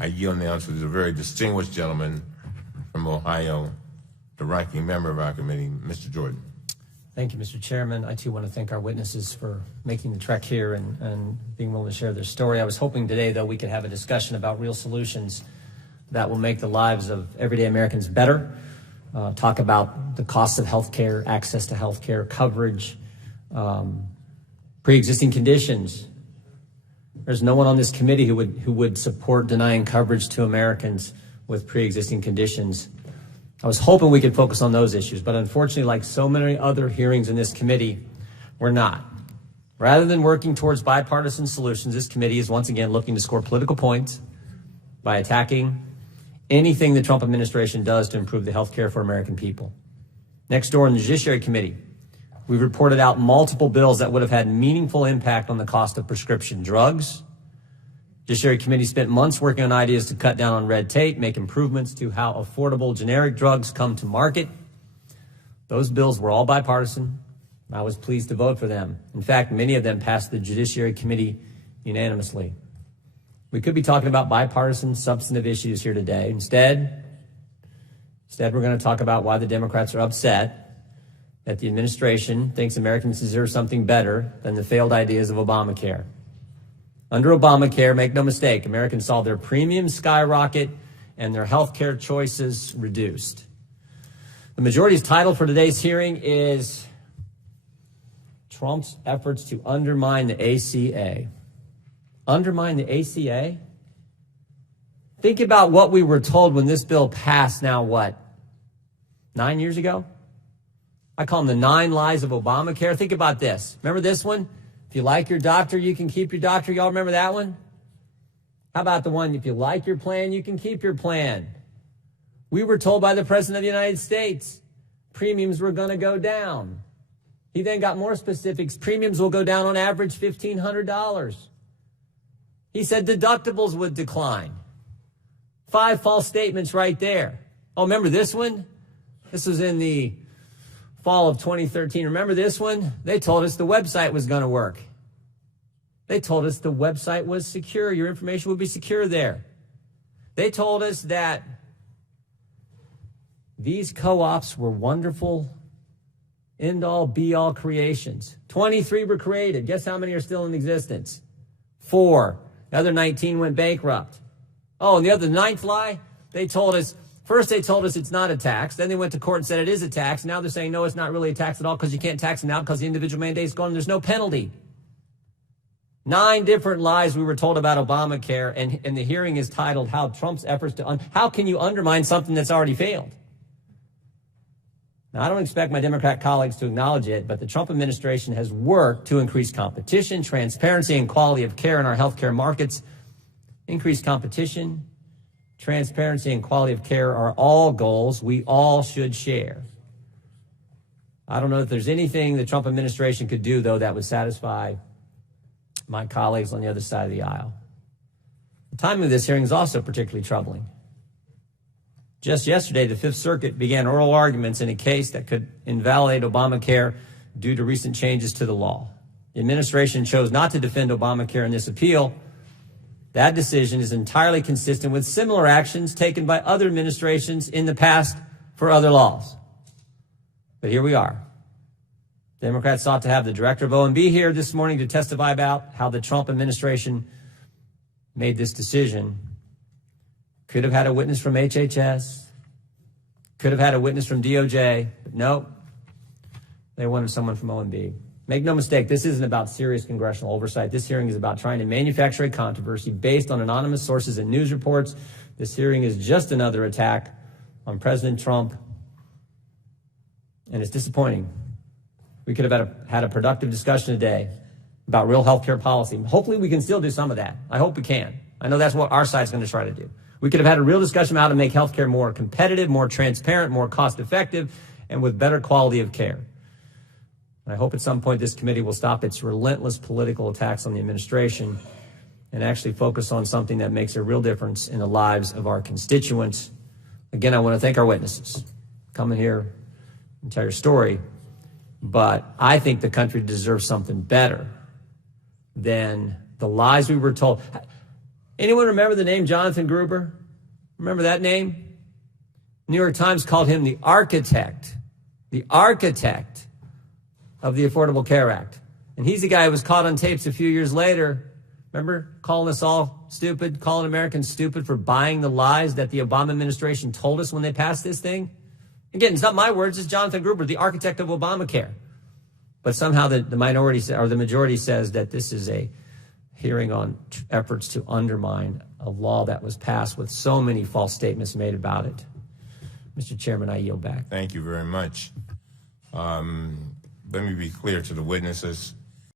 I yield now to the very distinguished gentleman from Ohio, the ranking member of our committee, Mr. Jordan. Thank you, Mr. Chairman. I, too, want to thank our witnesses for making the trek here and being willing to share their story. I was hoping today, though, we could have a discussion about real solutions that will make the lives of everyday Americans better, talk about the cost of health care, access to health care, coverage, pre-existing conditions. There's no one on this committee who would support denying coverage to Americans with pre-existing conditions. I was hoping we could focus on those issues, but unfortunately, like so many other hearings in this committee, we're not. Rather than working towards bipartisan solutions, this committee is once again looking to score political points by attacking anything the Trump administration does to improve the health care for American people. Next door in the Judiciary Committee, we've reported out multiple bills that would have had meaningful impact on the cost of prescription drugs. Judiciary Committee spent months working on ideas to cut down on red tape, make improvements to how affordable generic drugs come to market. Those bills were all bipartisan. I was pleased to vote for them. In fact, many of them passed the Judiciary Committee unanimously. We could be talking about bipartisan substantive issues here today. Instead, we're going to talk about why the Democrats are upset that the administration thinks Americans deserve something better than the failed ideas of Obamacare. Under Obamacare, make no mistake, Americans saw their premiums skyrocket and their health care choices reduced. The majority's title for today's hearing is Trump's efforts to undermine the ACA. Undermine the ACA? Think about what we were told when this bill passed now, 9 years ago? I call them the 9 lies of Obamacare. Think about this. Remember this one? If you like your doctor, you can keep your doctor. Y'all remember that one? How about the one, if you like your plan, you can keep your plan? We were told by the President of the United States premiums were going to go down. He then got more specifics. Premiums will go down on average $1,500. He said deductibles would decline. 5 false statements right there. Oh, remember this one? This was in the fall of 2013. Remember this one? They told us the website was going to work. They told us the website was secure. Your information would be secure there. They told us that these co-ops were wonderful, end-all, be-all creations. 23 were created. Guess how many are still in existence? 4. The other 19 went bankrupt. Oh, and the other 9th lie, First, they told us it's not a tax. Then they went to court and said it is a tax. Now they're saying, no, it's not really a tax at all because you can't tax it now because the individual mandate's gone and there's no penalty. 9 different lies we were told about Obamacare, and the hearing is titled, How Trump's Efforts to How Can You Undermine Something That's Already Failed? Now, I don't expect my Democrat colleagues to acknowledge it, but the Trump administration has worked to increase competition, transparency, and quality of care in our healthcare markets. Increased competition, transparency, and quality of care are all goals we all should share. I don't know if there's anything the Trump administration could do, though, that would satisfy my colleagues on the other side of the aisle. The timing of this hearing is also particularly troubling. Just yesterday, the Fifth Circuit began oral arguments in a case that could invalidate Obamacare due to recent changes to the law. The administration chose not to defend Obamacare in this appeal. That decision is entirely consistent with similar actions taken by other administrations in the past for other laws. But here we are. Democrats sought to have the director of OMB here this morning to testify about how the Trump administration made this decision. Could have had a witness from HHS, could have had a witness from DOJ, but nope, they wanted someone from OMB. Make no mistake, this isn't about serious congressional oversight. This hearing is about trying to manufacture a controversy based on anonymous sources and news reports. This hearing is just another attack on President Trump, and it's disappointing. We could have had a productive discussion today about real health care policy. Hopefully we can still do some of that. I hope we can. I know that's what our side's going to try to do. We could have had a real discussion about how to make health care more competitive, more transparent, more cost-effective, and with better quality of care. And I hope at some point this committee will stop its relentless political attacks on the administration and actually focus on something that makes a real difference in the lives of our constituents. Again, I want to thank our witnesses. Come in here and tell your story. But I think the country deserves something better than the lies we were told. Anyone remember the name Jonathan Gruber? Remember that name? New York Times called him the architect of the Affordable Care Act. And he's the guy who was caught on tapes a few years later. Remember calling us all stupid, calling Americans stupid for buying the lies that the Obama administration told us when they passed this thing? Again, it's not my words, it's Jonathan Gruber, the architect of Obamacare. But somehow the minority or the majority says that this is a hearing on efforts to undermine a law that was passed with so many false statements made about it. Mr. Chairman, I yield back. Thank you very much. Let me be clear to the witnesses.